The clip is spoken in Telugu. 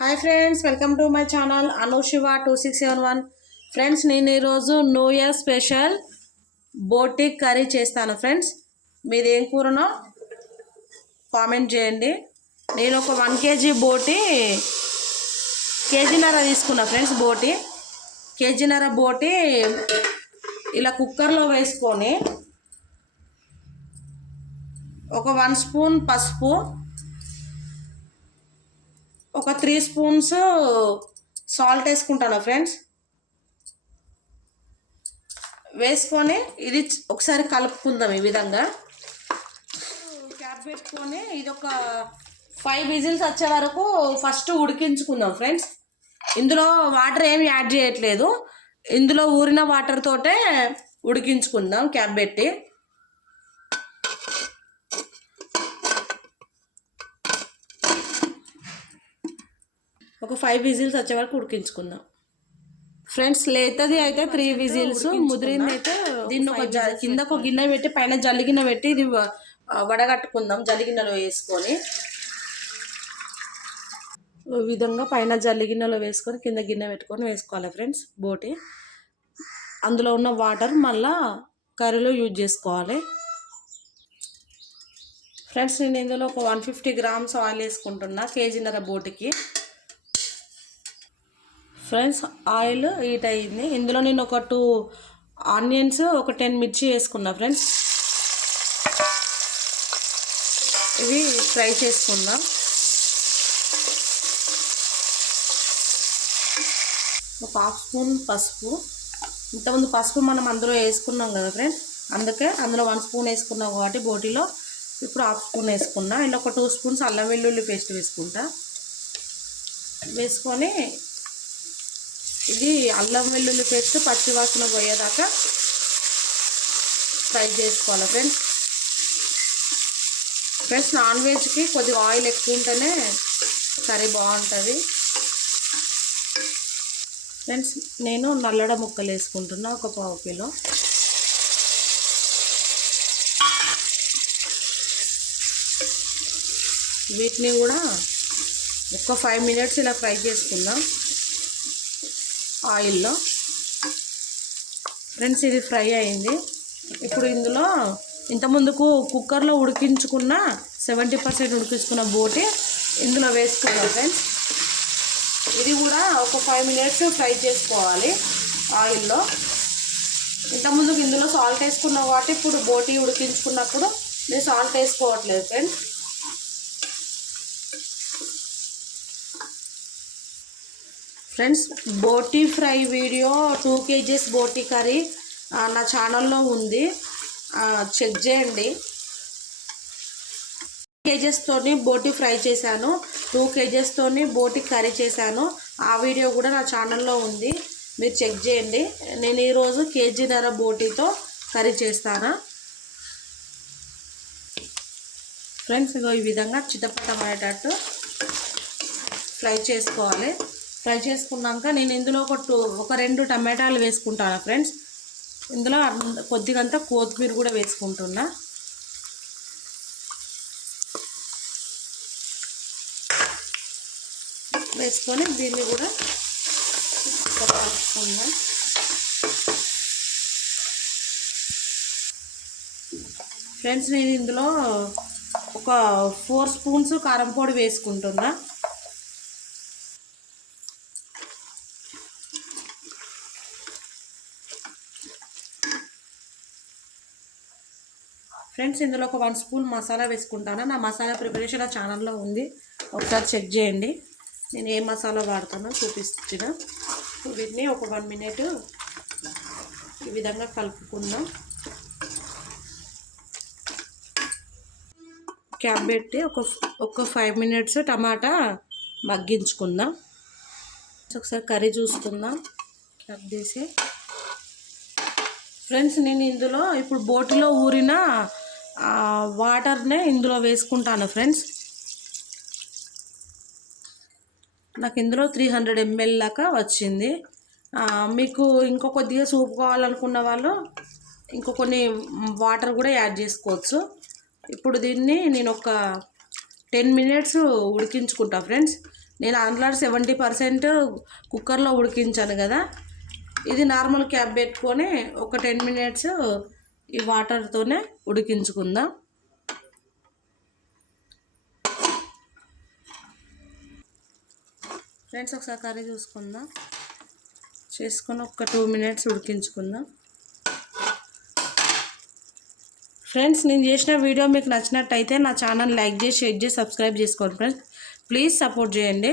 Hi friends welcome to my channel Anushiva two six seven one friends నేను ఈరోజు న్యూ ఇయర్ స్పెషల్ బోటి కర్రీ చేస్తాను ఫ్రెండ్స్ మీది ఏం కూరనో కామెంట్ చేయండి. నేను ఒక వన్ కేజీ బోటి కేజీన్నర తీసుకున్నా ఫ్రెండ్స్ బోటి. కేజీన్నర బోటి ఇలా కుక్కర్లో వేసుకొని ఒక వన్ స్పూన్ పసుపు ఒక త్రీ స్పూన్స్ సాల్ట్ వేసుకుంటాను ఫ్రెండ్స్. వేసుకొని ఇది ఒకసారి కలుపుకుందాం ఈ విధంగా. క్యాప్ పెట్టుకొని ఇది ఒక ఫైవ్ విజిల్స్ వచ్చే వరకు ఫస్ట్ ఉడికించుకుందాం ఫ్రెండ్స్. ఇందులో వాటర్ ఏమి యాడ్ చేయట్లేదు. ఇందులో ఊరిన వాటర్ తోటే ఉడికించుకుందాం క్యాప్ పెట్టి. ఒక ఫైవ్ విజిల్స్ వచ్చే వరకు ఉడికించుకుందాం. ఫ్రెండ్స్ లేతది అయితే త్రీ విజిల్స్ ముదిరింది అయితే దీన్ని ఒక కింద ఒక గిన్నె పెట్టి పైన జల్లి గిన్నె పెట్టి ఇది వడగట్టుకుందాం జల్లి గిన్నెలో వేసుకొని విధంగా పైన జల్లి గిన్నెలో వేసుకొని కింద గిన్నె పెట్టుకొని వేసుకోవాలి ఫ్రెండ్స్ బోటి. అందులో ఉన్న వాటర్ మళ్ళా కర్రీలో యూజ్ చేసుకోవాలి. ఫ్రెండ్స్ నేను ఇందులో ఒక వన్ ఫిఫ్టీ గ్రామ్స్ ఆయిల్ వేసుకుంటున్నా కేజీన్నర బోటికి. ఫ్రెండ్స్ ఆయిల్ హీట్ అయ్యింది. ఇందులో నేను ఒక టూ ఆనియన్స్ ఒక టెన్ మిర్చి వేసుకున్నా ఫ్రెండ్స్. ఇవి ఫ్రై చేసుకుందాం. ఒక హాఫ్ స్పూన్ పసుపు. ఇంతకుముందు పసుపు మనం అందులో వేసుకున్నాం కదా ఫ్రెండ్స్. అందుకే అందులో వన్ స్పూన్ వేసుకున్నాం కాబట్టి బోటీలో ఇప్పుడు హాఫ్ స్పూన్ వేసుకున్నా. ఇలా ఒక టూ స్పూన్స్ అల్లం వెల్లుల్లి పేస్ట్ వేసుకుంటా. వేసుకొని ఇది అల్లం వెల్లుల్లి పేస్ట్ పచ్చి వాసన పోయేదాకా ఫ్రై చేసుకోవాలి ఫ్రెండ్స్. ఫ్రెండ్స్ నాన్ వెజ్కి కొద్దిగా ఆయిల్ ఎక్కువ ఉంటేనే కర్రీ బాగుంటుంది. ఫ్రెండ్స్ నేను నల్లడ ముక్కలు వేసుకుంటున్నా ఒక పావు కిలో. వీటిని కూడా ఒక ఫైవ్ మినిట్స్ ఇలా ఫ్రై చేసుకుందాం. ఆయిల్లో ఫ్రెండ్స్ ఇది ఫ్రై అయింది. ఇప్పుడు ఇందులో ఇంతముందుకు కుక్కర్లో ఉడికించుకున్న సెవెంటీ పర్సెంట్ ఉడికించుకున్న బోటి ఇందులో వేసుకున్నాం ఫ్రెండ్స్. ఇది కూడా ఒక ఫైవ్ మినిట్స్ ఫ్రై చేసుకోవాలి ఆయిల్లో. ఇంతకుముందుకు ఇందులో సాల్ట్ వేసుకున్నాం కాబట్టి ఇప్పుడు బోటి ఉడికించుకున్నప్పుడు నేను సాల్ట్ వేసుకోవట్లేదు ఫ్రెండ్స్. ఫ్రెండ్స్ బోటీ ఫ్రై వీడియో టూ కేజీస్ బోటీ కర్రీ నా ఛానల్లో ఉంది. చెక్ చేయండి. కేజెస్తోని బోటీ ఫ్రై చేశాను. టూ కేజెస్తోని బోటీ కర్రీ చేశాను. ఆ వీడియో కూడా నా ఛానల్లో ఉంది. మీరు చెక్ చేయండి. నేను ఈరోజు కేజీన్నర బోటీతో కర్రీ చేస్తాను? ఫ్రెండ్స్ ఇగో ఈ విధంగా చిటపటమయ్యేటట్టు ఫ్రై చేసుకోవాలి. ఫ్రై చేసుకున్నాక నేను ఇందులో ఒక టూ ఒక రెండు టమాటాలు వేసుకుంటాను ఫ్రెండ్స్. ఇందులో అంద- కొద్దిగంత కొత్తిమీర కూడా వేసుకుంటున్నా. వేసుకొని దీన్ని కూడా కలుపుకుందాం. ఫ్రెండ్స్ నేను ఇందులో ఒక ఫోర్ స్పూన్స్ కారం పొడి వేసుకుంటున్నా. ఫ్రెండ్స్ ఇందులో ఒక వన్ స్పూన్ మసాలా వేసుకుంటాను. నా మసాలా ప్రిపరేషన్ ఆ ఛానల్లో ఉంది. ఒకసారి చెక్ చేయండి. నేను ఏ మసాలా వాడతానో చూపిస్తున్నా. వీటిని ఒక వన్ మినిట్ ఈ విధంగా కలుపుకుందాం. క్యాప్ పెట్టి ఒక ఒక ఫైవ్ మినిట్స్ టమాటా మగ్గించుకుందాం. ఒకసారి కర్రీ చూసుకుందాం. క్యాప్ తీసి. ఫ్రెండ్స్ నేను ఇందులో ఇప్పుడు బోటిలో ఊరిన వాటర్నే ఇందులో వేసుకుంటాను ఫ్రెండ్స్. నాకు ఇందులో త్రీ హండ్రెడ్ ఎంఎల్ దాకా వచ్చింది. మీకు ఇంకో కొద్దిగా సూప్ కావాలనుకున్న వాళ్ళు ఇంకో కొన్ని వాటర్ కూడా యాడ్ చేసుకోవచ్చు. ఇప్పుడు దీన్ని నేను ఒక టెన్ మినిట్స్ ఉడికించుకుంటా ఫ్రెండ్స్. నేను అందులో సెవెంటీ పర్సెంట్ కుక్కర్లో ఉడికించాను కదా. ఇది నార్మల్ క్యాప్ పెట్టుకొని ఒక టెన్ మినిట్స్ ఈ వాటర్తోనే ఉడికించుకుందాం. ఫ్రెండ్స్ ఒకసారి కర్రీ చూసుకుందాం. చేసుకొని ఒక టూ మినిట్స్ ఉడికించుకుందాం. ఫ్రెండ్స్ నేను చేసిన వీడియో మీకు నచ్చినట్టయితే నా ఛానల్ లైక్ చేసి షేర్ చేసి సబ్స్క్రైబ్ చేసుకోండి ఫ్రెండ్స్. ప్లీజ్ సపోర్ట్ చేయండి.